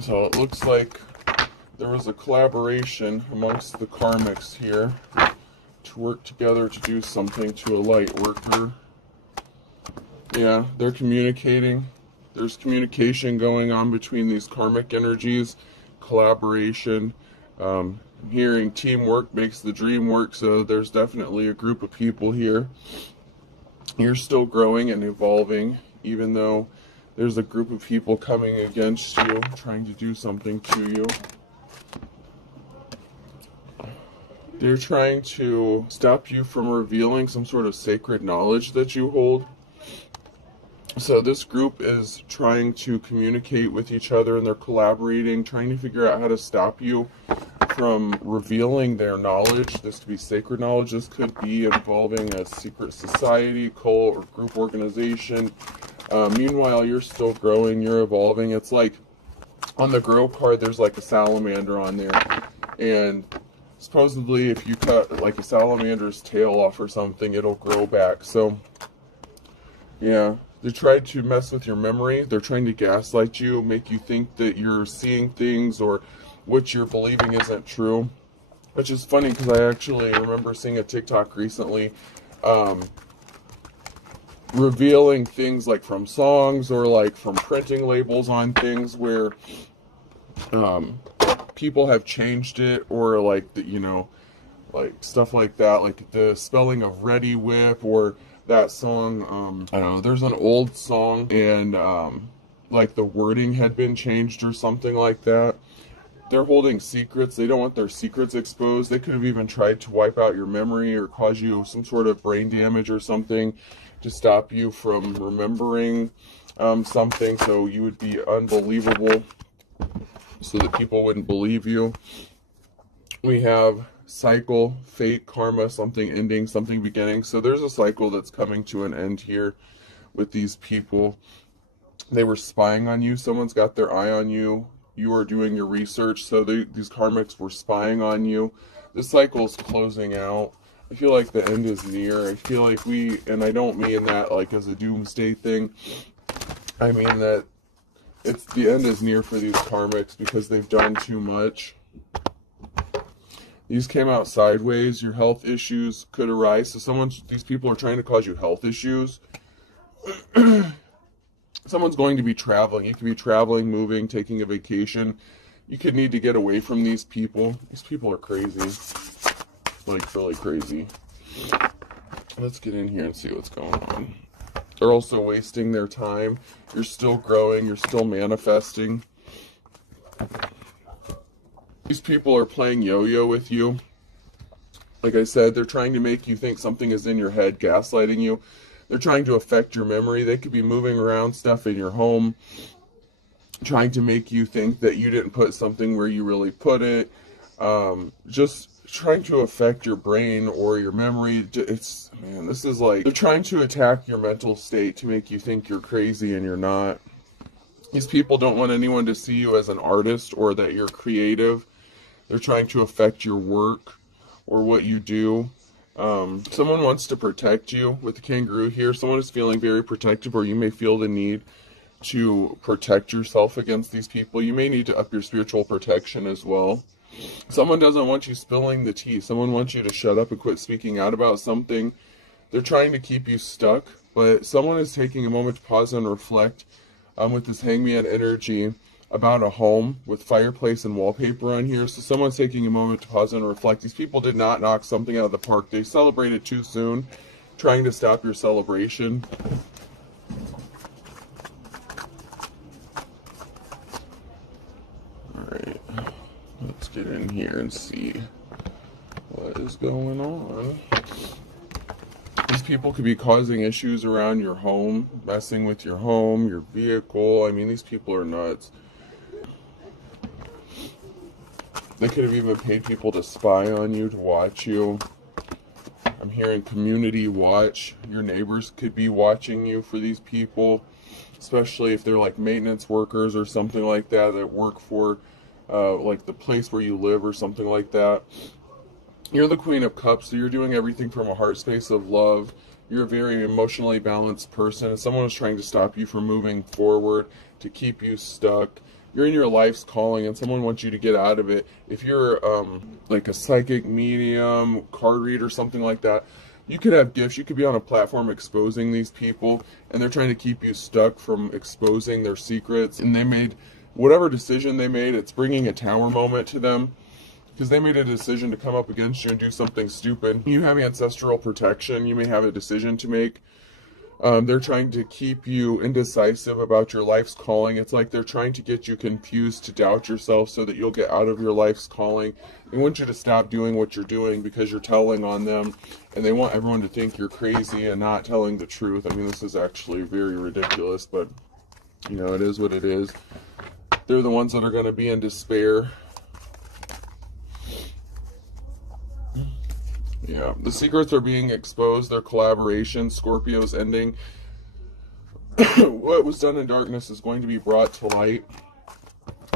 So it looks like there was a collaboration amongst the karmics here to work together to do something to a light worker. Yeah, they're communicating. There's communication going on between these karmic energies, collaboration. I'm hearing teamwork makes the dream work, so there's definitely a group of people here. You're still growing and evolving, even though there's a group of people coming against you, trying to do something to you. They're trying to stop you from revealing some sort of sacred knowledge that you hold. So this group is trying to communicate with each other, and they're collaborating, trying to figure out how to stop you from revealing their knowledge. This could be sacred knowledge. This could be involving a secret society, cult, or group organization. Meanwhile, you're still growing, you're evolving. It's like on the grow card, there's like a salamander on there. And supposedly, if you cut like a salamander's tail off or something, it'll grow back. So, yeah. They try to mess with your memory. They're trying to gaslight you, make you think that you're seeing things or what you're believing isn't true. Which is funny because I actually remember seeing a TikTok recently revealing things like from songs or like from printing labels on things where people have changed it, or like, like stuff like that, like the spelling of Ready Whip, or that song, I don't know, there's an old song and like the wording had been changed or something like that. They're holding secrets. They don't want their secrets exposed. They could have even tried to wipe out your memory or cause you some sort of brain damage or something to stop you from remembering something, so you would be unbelievable, so that people wouldn't believe you. We have cycle, fate, karma, something ending, something beginning. So there's a cycle that's coming to an end here with these people. They were spying on you. Someone's got their eye on you. You are doing your research. So these karmics were spying on you. This cycle is closing out. I feel like the end is near. I feel like and I don't mean that like as a doomsday thing. I mean that the end is near for these karmics because they've done too much. These came out sideways. Your health issues could arise. So these people are trying to cause you health issues. Someone's going to be traveling. You could be traveling, moving, taking a vacation. You could need to get away from these people. These people are crazy. Like, really crazy. Let's get in here and see what's going on. They're also wasting their time. You're still growing. You're still manifesting. These people are playing yo-yo with you. Like I said, they're trying to make you think something is in your head, gaslighting you. They're trying to affect your memory. They could be moving around stuff in your home, trying to make you think that you didn't put something where you really put it. Just trying to affect your brain or your memory. This is like, they're trying to attack your mental state to make you think you're crazy and you're not. These people don't want anyone to see you as an artist or that you're creative. They're trying to affect your work or what you do. Someone wants to protect you with the kangaroo here. Someone is feeling very protective, or you may feel the need to protect yourself against these people. You may need to up your spiritual protection as well. Someone doesn't want you spilling the tea. Someone wants you to shut up and quit speaking out about something. They're trying to keep you stuck, but someone is taking a moment to pause and reflect with this hangman energy about a home with fireplace and wallpaper on here. So someone's taking a moment to pause and reflect. These people did not knock something out of the park. They celebrated too soon, trying to stop your celebration. Alright, let's get in here and see what is going on. These people could be causing issues around your home, messing with your home, your vehicle. I mean, these people are nuts. They could have even paid people to spy on you, to watch you. I'm hearing community watch. Your neighbors could be watching you for these people, especially if they're like maintenance workers or something like that work for like the place where you live or something like that. You're the Queen of Cups, so you're doing everything from a heart space of love. You're a very emotionally balanced person, and someone is trying to stop you from moving forward, to keep you stuck, you're in your life's calling and someone wants you to get out of it. If you're like a psychic medium, card reader, something like that, you could have gifts. You could be on a platform exposing these people, and they're trying to keep you stuck from exposing their secrets. And they made whatever decision they made, it's bringing a tower moment to them, because they made a decision to come up against you and do something stupid. You have ancestral protection. You may have a decision to make. They're trying to keep you indecisive about your life's calling. It's like they're trying to get you confused, to doubt yourself so that you'll get out of your life's calling. They want you to stop doing what you're doing because you're telling on them, and they want everyone to think you're crazy and not telling the truth. I mean, this is actually very ridiculous, but, you know, it is what it is. They're the ones that are going to be in despair. Yeah, the secrets are being exposed. Their collaboration, Scorpio's ending. What was done in darkness is going to be brought to light.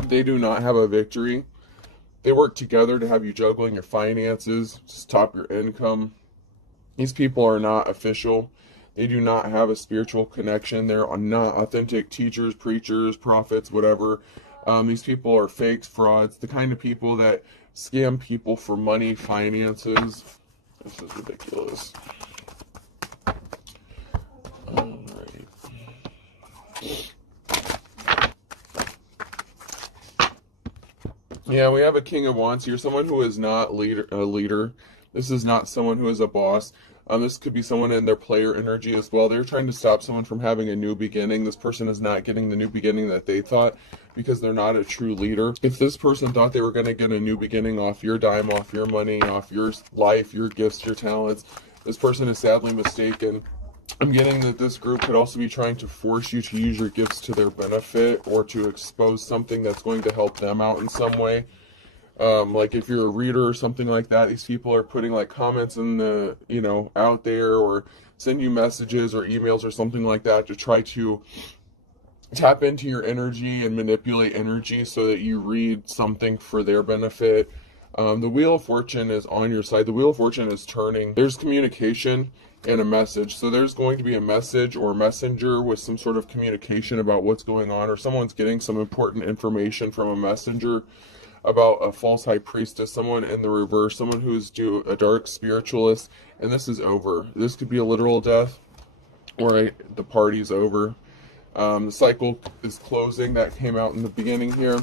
They do not have a victory. They work together to have you juggling your finances, to top your income. These people are not official. They do not have a spiritual connection. They're not authentic teachers, preachers, prophets, whatever. These people are fakes, frauds, the kind of people that scam people for money, finances. This is ridiculous. All right. Yeah, we have a King of Wands here. Someone who is not a leader. This is not someone who is a boss. This could be someone in their player energy as well. They're trying to stop someone from having a new beginning. This person is not getting the new beginning that they thought because they're not a true leader. If this person thought they were going to get a new beginning off your dime, off your money, off your life, your gifts, your talents, this person is sadly mistaken. I'm getting that this group could also be trying to force you to use your gifts to their benefit or to expose something that's going to help them out in some way. Like if you're a reader or something like that, these people are putting like comments in the, you know, out there, or send you messages or emails or something like that to try to tap into your energy and manipulate energy so that you read something for their benefit. The Wheel of Fortune is on your side. The Wheel of Fortune is turning. There's communication and a message. So there's going to be a message or messenger with some sort of communication about what's going on, or someone's getting some important information from a messenger about a false high priestess, someone in the reverse, someone who's a dark spiritualist, and this is over. This could be a literal death, or the party's over. The cycle is closing. That came out in the beginning here.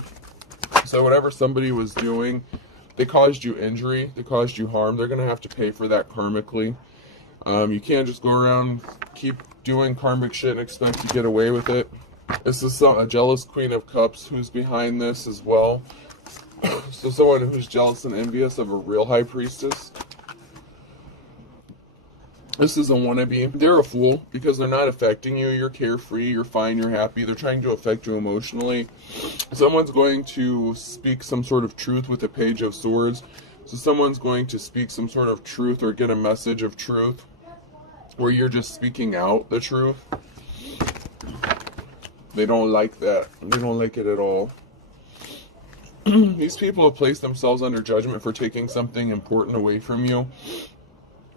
So whatever somebody was doing, they caused you injury, they caused you harm, they're going to have to pay for that karmically. You can't just go around, keep doing karmic shit and expect to get away with it. This is a jealous Queen of Cups who's behind this as well. So someone who's jealous and envious of a real high priestess. This is a wannabe. They're a fool because they're not affecting you. You're carefree, you're fine, you're happy. They're trying to affect you emotionally. Someone's going to speak some sort of truth with a Page of Swords. So someone's going to speak some sort of truth or get a message of truth where you're just speaking out the truth. They don't like that. They don't like it at all. These people have placed themselves under judgment for taking something important away from you.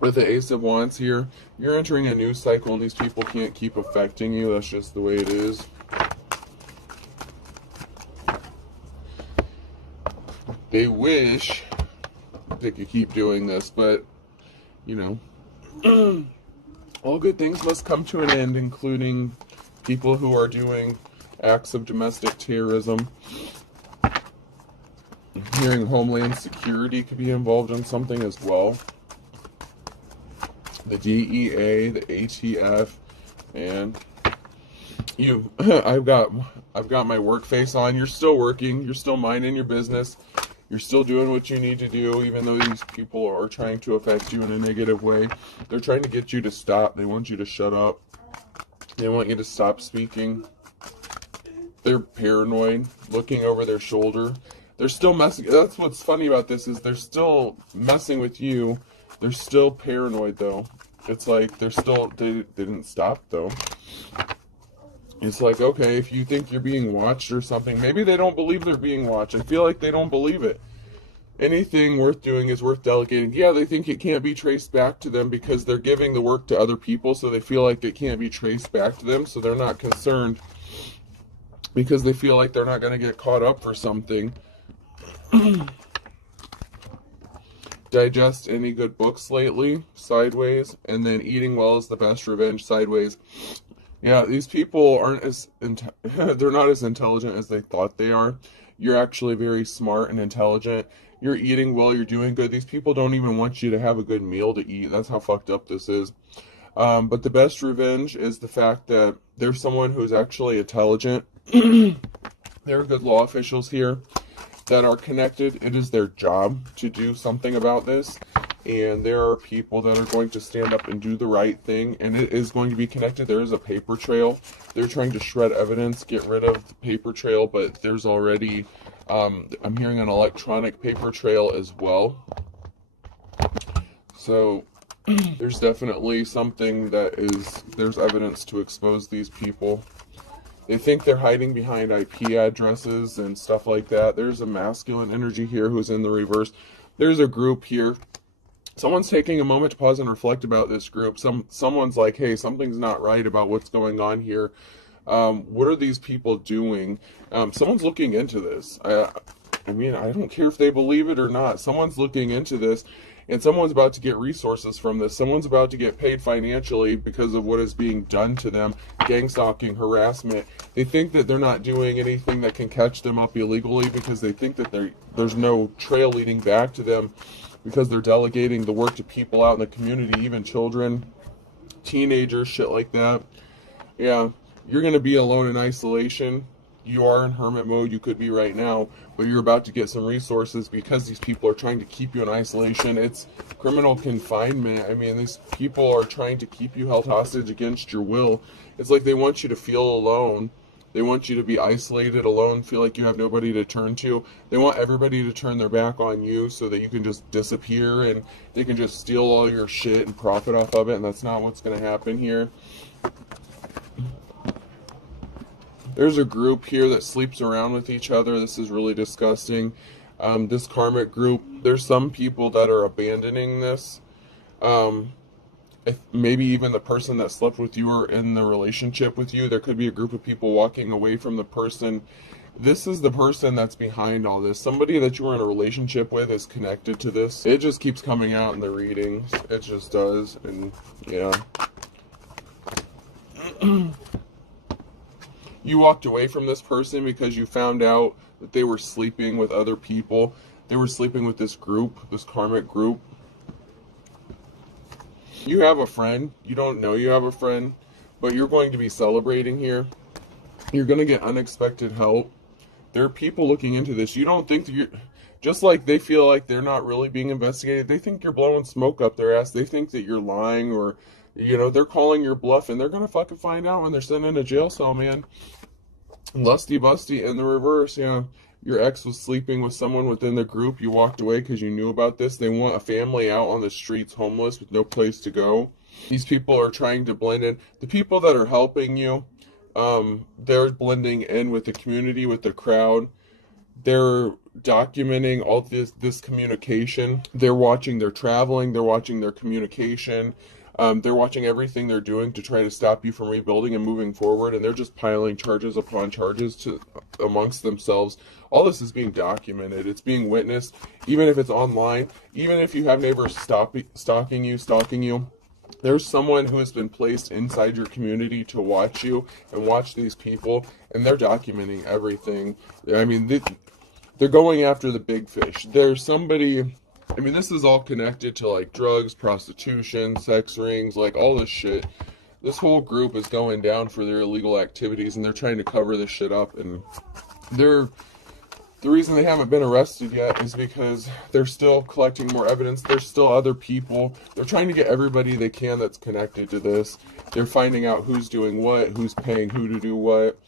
With the Ace of Wands here, you're entering a new cycle and these people can't keep affecting you. That's just the way it is. They wish they could keep doing this, but, you know, all good things must come to an end, including people who are doing acts of domestic terrorism. Hearing Homeland Security could be involved in something as well. The DEA, the ATF, and you. I've got my work face on. You're still working. You're still minding your business. You're still doing what you need to do, even though these people are trying to affect you in a negative way. They're trying to get you to stop. They want you to shut up. They want you to stop speaking. They're paranoid, looking over their shoulder. They're still messing. That's what's funny about this, is they're still messing with you. They're still paranoid, though. It's like they didn't stop, though. It's like, okay, if you think you're being watched or something, maybe they don't believe they're being watched. I feel like they don't believe it. Anything worth doing is worth delegating. Yeah, they think it can't be traced back to them because they're giving the work to other people, so they feel like it can't be traced back to them, so they're not concerned because they feel like they're not going to get caught up for something. Digest any good books lately, sideways, and then eating well is the best revenge, sideways. Yeah, these people aren't as they're not as intelligent as they thought they are. You're actually very smart and intelligent. You're eating well, you're doing good. These people don't even want you to have a good meal to eat. That's how fucked up this is. But the best revenge is the fact that there's someone who's actually intelligent. There are good law officials here that are connected. It is their job to do something about this. And there are people that are going to stand up and do the right thing. And it is going to be connected. There is a paper trail. They're trying to shred evidence, get rid of the paper trail. But there's already, I'm hearing an electronic paper trail as well. So there's definitely something that is, there's evidence to expose these people. They think they're hiding behind IP addresses and stuff like that. There's a masculine energy here who's in the reverse. There's a group here. Someone's taking a moment to pause and reflect about this group. Someone's like, hey, something's not right about what's going on here. What are these people doing? Someone's looking into this. I mean, I don't care if they believe it or not. Someone's looking into this. And someone's about to get resources from this. Someone's about to get paid financially because of what is being done to them. Gang stalking, harassment. They think that they're not doing anything that can catch them up illegally because they think that there's no trail leading back to them because they're delegating the work to people out in the community, even children, teenagers, shit like that. Yeah, you're going to be alone in isolation. You are in hermit mode, you could be right now, but you're about to get some resources because these people are trying to keep you in isolation. It's criminal confinement. I mean, these people are trying to keep you held hostage against your will. It's like they want you to feel alone. They want you to be isolated, alone, feel like you have nobody to turn to. They want everybody to turn their back on you so that you can just disappear and they can just steal all your shit and profit off of it, and that's not what's going to happen here. There's a group here that sleeps around with each other. This is really disgusting. This karmic group, there's some people that are abandoning this. Maybe even the person that slept with you or in the relationship with you. There could be a group of people walking away from the person. This is the person that's behind all this. Somebody that you were in a relationship with is connected to this. It just keeps coming out in the readings. It just does. And yeah. You walked away from this person because you found out that they were sleeping with other people. They were sleeping with this group, this karmic group. You have a friend. You don't know you have a friend, but you're going to be celebrating here. You're going to get unexpected help. There are people looking into this. You don't think that you're, just like they feel like they're not really being investigated, they think you're blowing smoke up their ass. They think that you're lying, or, you know, they're calling your bluff, and they're going to fucking find out when they're sitting in a jail cell, man. Lusty busty in the reverse, yeah. Your ex was sleeping with someone within the group. You walked away because you knew about this. They want a family out on the streets, homeless, with no place to go. These people are trying to blend in. The people that are helping you, they're blending in with the community, with the crowd. They're documenting all this communication. They're watching their traveling. They're watching their communication. They're watching everything they're doing to try to stop you from rebuilding and moving forward, and they're just piling charges upon charges amongst themselves. All this is being documented. It's being witnessed, even if it's online, even if you have neighbors stalking you. There's someone who has been placed inside your community to watch you and watch these people, and they're documenting everything. I mean, they're going after the big fish. There's somebody... I mean, this is all connected to, like, drugs, prostitution, sex rings, like, all this shit. This whole group is going down for their illegal activities, and they're trying to cover this shit up. And the reason they haven't been arrested yet is because they're still collecting more evidence. There's still other people. They're trying to get everybody they can that's connected to this. They're finding out who's doing what, who's paying who to do what,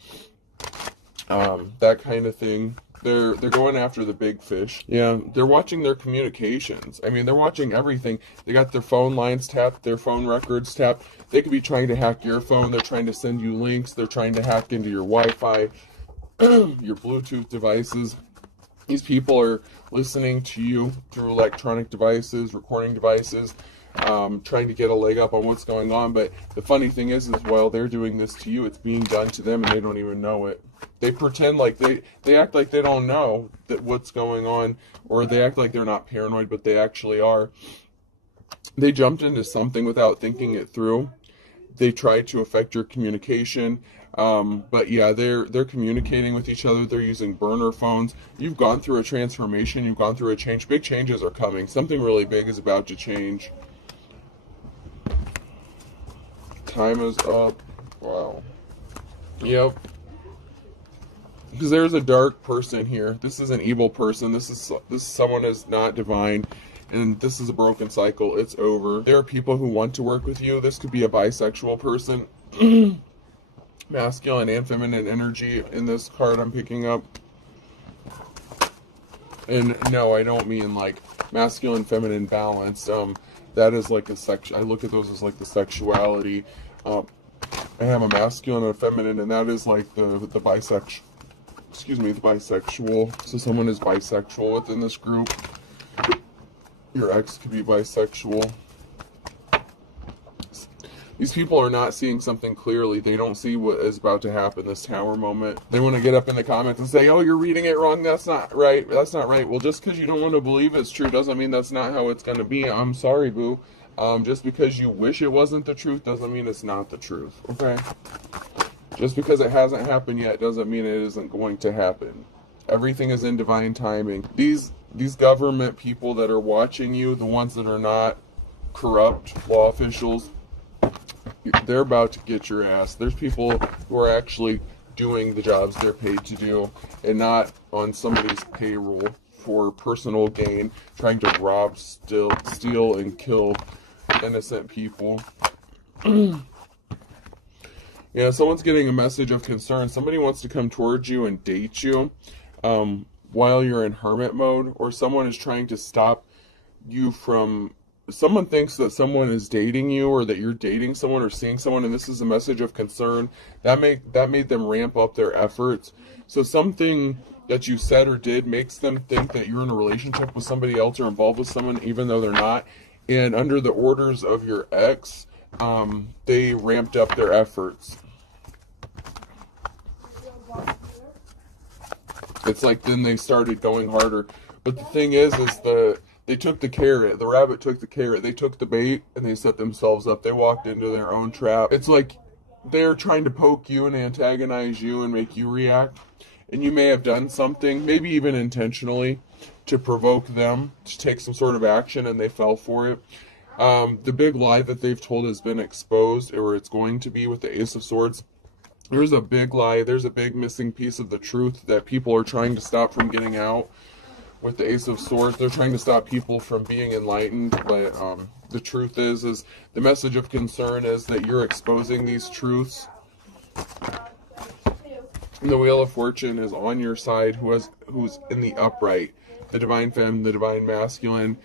that kind of thing. They're going after the big fish. Yeah, they're watching their communications. I mean, they're watching everything. They got their phone lines tapped, their phone records tapped. They could be trying to hack your phone. They're trying to send you links. They're trying to hack into your Wi-Fi, your Bluetooth devices. These people are listening to you through electronic devices, recording devices. trying to get a leg up on what's going on. But the funny thing is while they're doing this to you, it's being done to them and they don't even know it. They pretend like they act like they don't know that what's going on, or they act like they're not paranoid, but they actually are. They jumped into something without thinking it through. They tried to affect your communication. But yeah, they're communicating with each other. They're using burner phones. You've gone through a transformation. You've gone through a change. Big changes are coming. Something really big is about to change. Time is up. Wow. Yep. Because there's a dark person here. This is an evil person. This someone is not divine. And this is a broken cycle. It's over. There are people who want to work with you. This could be a bisexual person. Masculine and feminine energy in this card I'm picking up. And no, I don't mean like masculine, feminine balance. That is like I look at those as like the sexuality. I have a masculine and a feminine, and that is like the bisexual. Excuse me, the bisexual. So someone is bisexual within this group. Your ex could be bisexual. These people are not seeing something clearly. They don't see what is about to happen, this tower moment. They want to get up in the comments and say, oh, you're reading it wrong. That's not right. That's not right. Well, just because you don't want to believe it's true doesn't mean that's not how it's going to be. I'm sorry, boo. Just because you wish it wasn't the truth doesn't mean it's not the truth, okay? Just because it hasn't happened yet doesn't mean it isn't going to happen. Everything is in divine timing. These government people that are watching you, the ones that are not corrupt law officials, they're about to get your ass. There's people who are actually doing the jobs they're paid to do and not on somebody's payroll for personal gain, trying to rob, steal, and kill innocent people. Yeah, someone's getting a message of concern. Somebody wants to come towards you and date you while you're in hermit mode, or someone is trying to stop you from... Someone thinks that someone is dating you, or that you're dating someone or seeing someone, and this is a message of concern. That made them ramp up their efforts. So something that you said or did makes them think that you're in a relationship with somebody else or involved with someone, even though they're not. And under the orders of your ex, they ramped up their efforts. It's like then they started going harder. But the thing is they took the carrot. The rabbit took the carrot. They took the bait and they set themselves up. They walked into their own trap. It's like they're trying to poke you and antagonize you and make you react. And you may have done something, maybe even intentionally, to provoke them to take some sort of action, and they fell for it. The big lie that they've told has been exposed, or it's going to be, with the Ace of Swords. There's a big lie. There's a big missing piece of the truth that people are trying to stop from getting out. With the Ace of Swords, they're trying to stop people from being enlightened, but the truth is the message of concern is that you're exposing these truths. And the Wheel of Fortune is on your side, who's in the upright, the divine feminine, the divine masculine.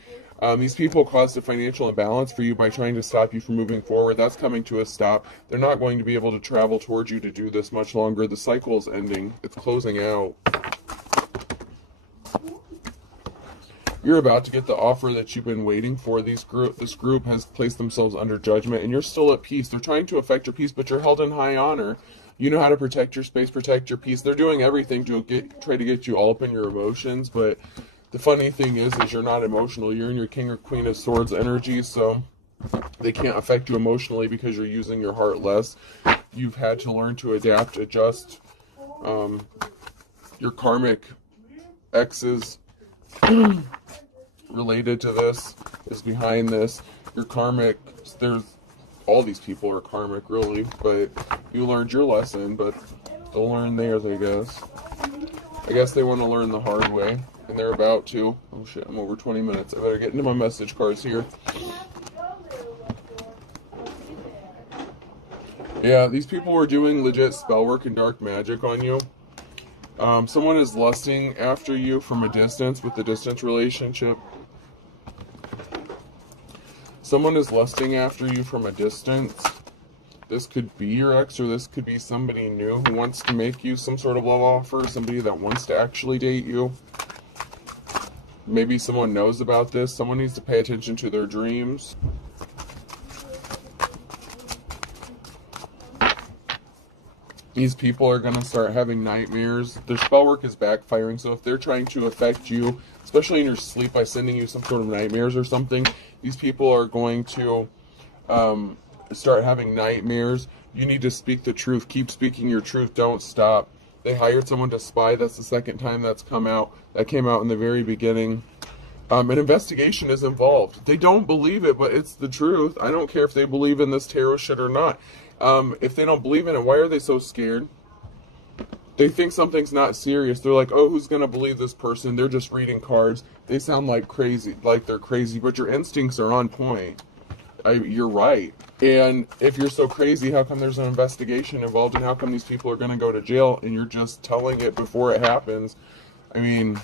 These people caused a financial imbalance for you by trying to stop you from moving forward. That's coming to a stop. They're not going to be able to travel towards you to do this much longer. The cycle is ending. It's closing out. You're about to get the offer that you've been waiting for. This group has placed themselves under judgment, and you're still at peace. They're trying to affect your peace, but you're held in high honor. You know how to protect your space, protect your peace. They're doing everything to try to get you all up in your emotions, but the funny thing is you're not emotional. You're in your King or Queen of Swords energy, so they can't affect you emotionally because you're using your heart less. You've had to learn to adapt, adjust. Your karmic exes related to this is behind this. Your karmic, all these people are karmic, really, but you learned your lesson, but they'll learn theirs, I guess. I guess they want to learn the hard way, and they're about to. Oh shit, I'm over 20 minutes. I better get into my message cards here. Yeah, these people were doing legit spell work and dark magic on you. Someone is lusting after you from a distance with the distance relationship. Someone is lusting after you from a distance. This could be your ex, or this could be somebody new who wants to make you some sort of love offer, somebody that wants to actually date you. Maybe someone knows about this. Someone needs to pay attention to their dreams. These people are going to start having nightmares. Their spell work is backfiring, so if they're trying to affect you, especially in your sleep by sending you some sort of nightmares or something, these people are going to start having nightmares. You need to speak the truth. Keep speaking your truth. Don't stop. They hired someone to spy. That's the second time that's come out. That came out in the very beginning. An investigation is involved. They don't believe it, but it's the truth. I don't care if they believe in this tarot shit or not. If they don't believe in it, why are they so scared? They think something's not serious. They're like, oh, who's going to believe this person? They're just reading cards. They sound like crazy, like they're crazy, but your instincts are on point. You're right. And if you're so crazy, how come there's an investigation involved, and how come these people are going to go to jail and you're just telling it before it happens? I mean,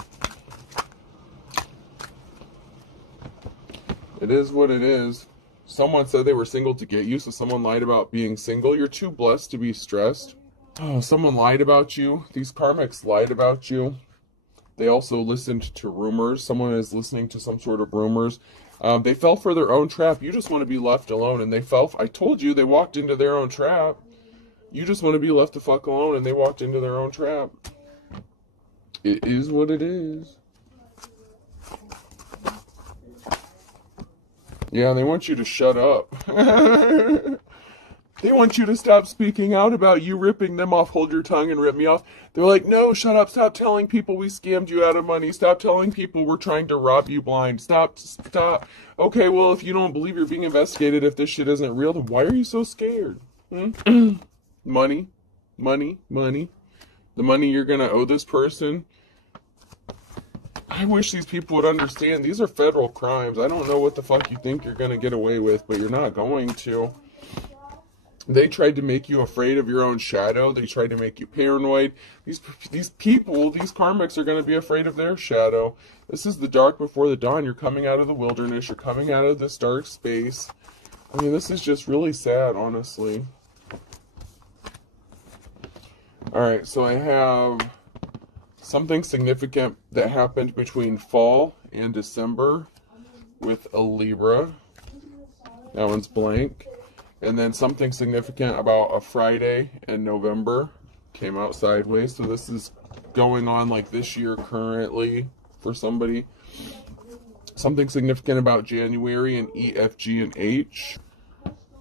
it is what it is. Someone said they were single to get you, so someone lied about being single. You're too blessed to be stressed. Oh, someone lied about you. These karmics lied about you. They also listened to rumors. Someone is listening to some sort of rumors. They fell for their own trap. You just want to be left alone, and they fell. I told you, they walked into their own trap. You just want to be left the fuck alone, and they walked into their own trap. It is what it is. Yeah, they want you to shut up. They want you to stop speaking out about you ripping them off. Hold your tongue and rip me off. They're like, no, shut up. Stop telling people we scammed you out of money. Stop telling people we're trying to rob you blind. Stop. Okay, well, if you don't believe you're being investigated, if this shit isn't real, then why are you so scared? Money. The money you're going to owe this person. I wish these people would understand. These are federal crimes. I don't know what the fuck you think you're going to get away with, but you're not going to. They tried to make you afraid of your own shadow. They tried to make you paranoid. These people, these karmics are going to be afraid of their shadow. This is the dark before the dawn. You're coming out of the wilderness. You're coming out of this dark space. I mean, this is just really sad, honestly. Alright, so I have something significant that happened between fall and December with a Libra. That one's blank. And then something significant about a Friday in November came out sideways. So this is going on like this year currently for somebody. Something significant about January and E, F, G, and H.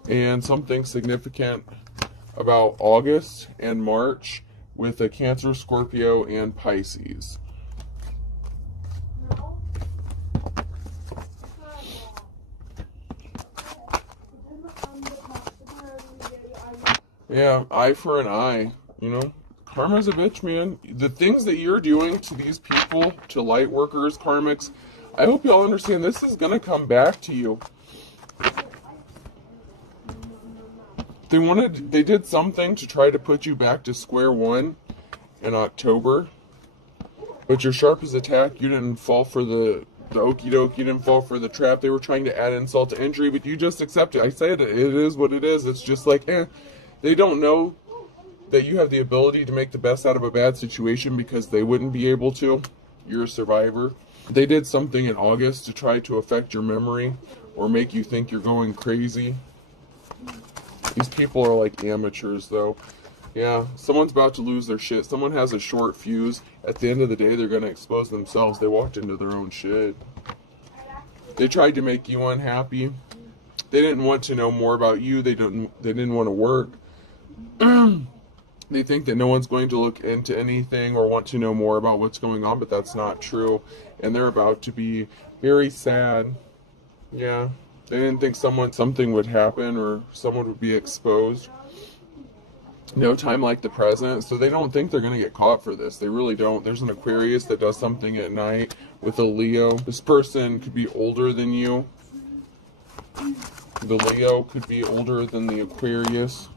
And something significant about August and March with a Cancer, Scorpio, and Pisces. Yeah, eye for an eye, you know. Karma's a bitch, man. The things that you're doing to these people, to light workers, karmics, I hope y'all understand this is going to come back to you. They did something to try to put you back to square one in October. But you're sharp as a tack. You didn't fall for the okie doke. You didn't fall for the trap. They were trying to add insult to injury, but you just accept it. I said it is what it is. It's just like, They don't know that you have the ability to make the best out of a bad situation because they wouldn't be able to. You're a survivor. They did something in August to try to affect your memory or make you think you're going crazy. These people are like amateurs, though. Yeah, someone's about to lose their shit. Someone has a short fuse. At the end of the day, they're going to expose themselves. They walked into their own shit. They tried to make you unhappy. They didn't want to know more about you. They didn't want to work. They think that no one's going to look into anything or want to know more about what's going on, but that's not true. And they're about to be very sad. Yeah. They didn't think something would happen or someone would be exposed. No time like the present. So they don't think they're going to get caught for this. They really don't. There's an Aquarius that does something at night with a Leo. This person could be older than you. The Leo could be older than the Aquarius.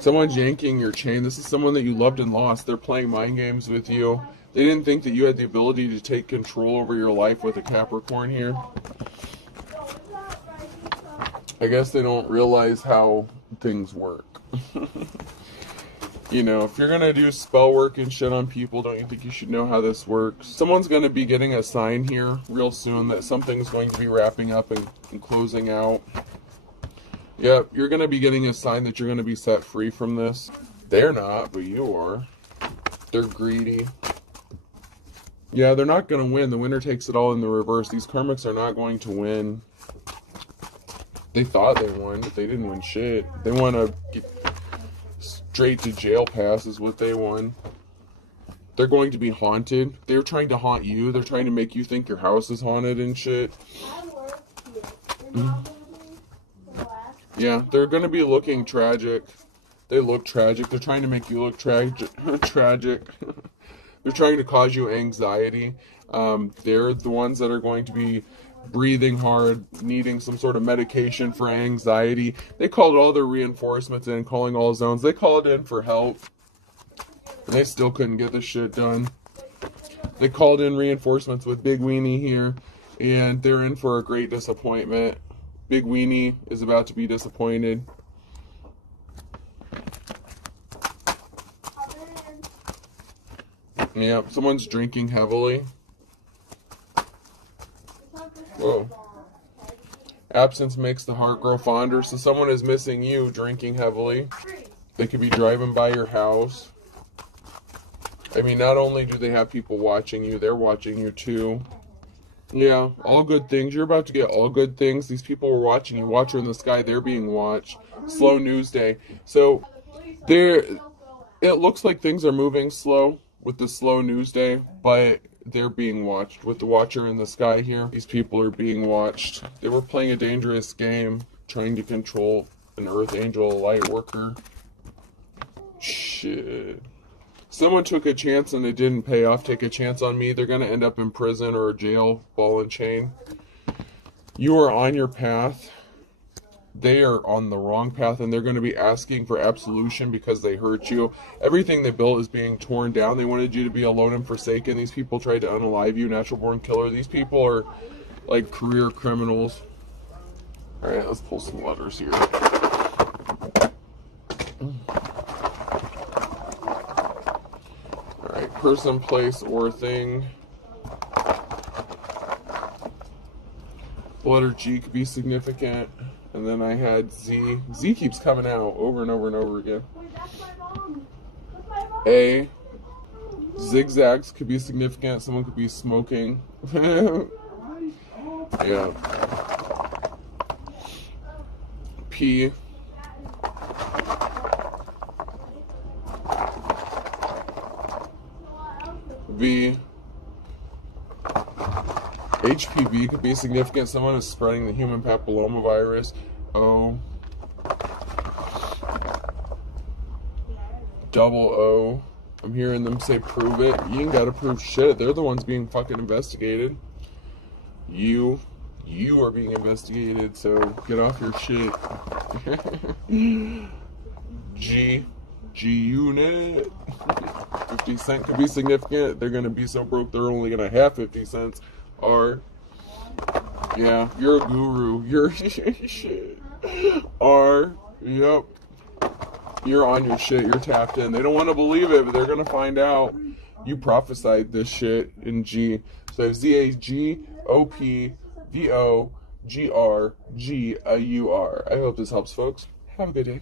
Someone's yanking your chain. This is someone that you loved and lost. They're playing mind games with you. They didn't think that you had the ability to take control over your life with a Capricorn here. I guess they don't realize how things work. You know, if you're going to do spell work and shit on people, don't you think you should know how this works? Someone's going to be getting a sign here real soon that something's going to be wrapping up and closing out. Yep, you're going to be getting a sign that you're going to be set free from this. They're not, but you are. They're greedy. Yeah, they're not going to win. The winner takes it all in the reverse. These karmics are not going to win. They thought they won, but they didn't win shit. They want to get straight to jail pass is what they won. They're going to be haunted. They're trying to haunt you. They're trying to make you think your house is haunted and shit. Yeah, they're going to be looking tragic. They look tragic. They're trying to make you look tragic. They're trying to cause you anxiety. They're the ones that are going to be breathing hard, needing some sort of medication for anxiety. They called all their reinforcements in, calling all zones. They called in for help. And they still couldn't get this shit done. They called in reinforcements with Big Weenie here. And they're in for a great disappointment. Big Weenie is about to be disappointed. Yep, someone's drinking heavily. Whoa. Absence makes the heart grow fonder. So someone is missing you drinking heavily. They could be driving by your house. I mean, not only do they have people watching you, they're watching you too. Yeah, all good things. You're about to get all good things. These people were watching you. Watcher in the sky, they're being watched. Slow news day. So, it looks like things are moving slow with the slow news day, but they're being watched. With the watcher in the sky here, these people are being watched. They were playing a dangerous game, trying to control an Earth Angel, a light worker. Shit. Someone took a chance and it didn't pay off. Take a chance on me. They're going to end up in prison or jail, ball and chain. You are on your path. They are on the wrong path, and they're going to be asking for absolution because they hurt you. Everything they built is being torn down. They wanted you to be alone and forsaken. These people tried to unalive you, natural born killer. These people are like career criminals. All right, let's pull some letters here. Person, place, or thing. The letter G could be significant. And then I had Z. Z keeps coming out over and over and over again. A. Zigzags could be significant. Someone could be smoking. Yeah. P. V. HPV could be significant. Someone is spreading the human papilloma virus. O. Double O. I'm hearing them say prove it. You ain't gotta prove shit. They're the ones being fucking investigated. You are being investigated, so get off your shit. G unit. 50 cent could be significant. They're gonna be so broke they're only gonna have 50 cents. R. Yeah, you're a guru. You're shit. R. Yep. You're on your shit. You're tapped in. They don't want to believe it, but they're gonna find out. You prophesied this shit in G. So ZAGOPVOGRGUR. I hope this helps, folks. Have a good day.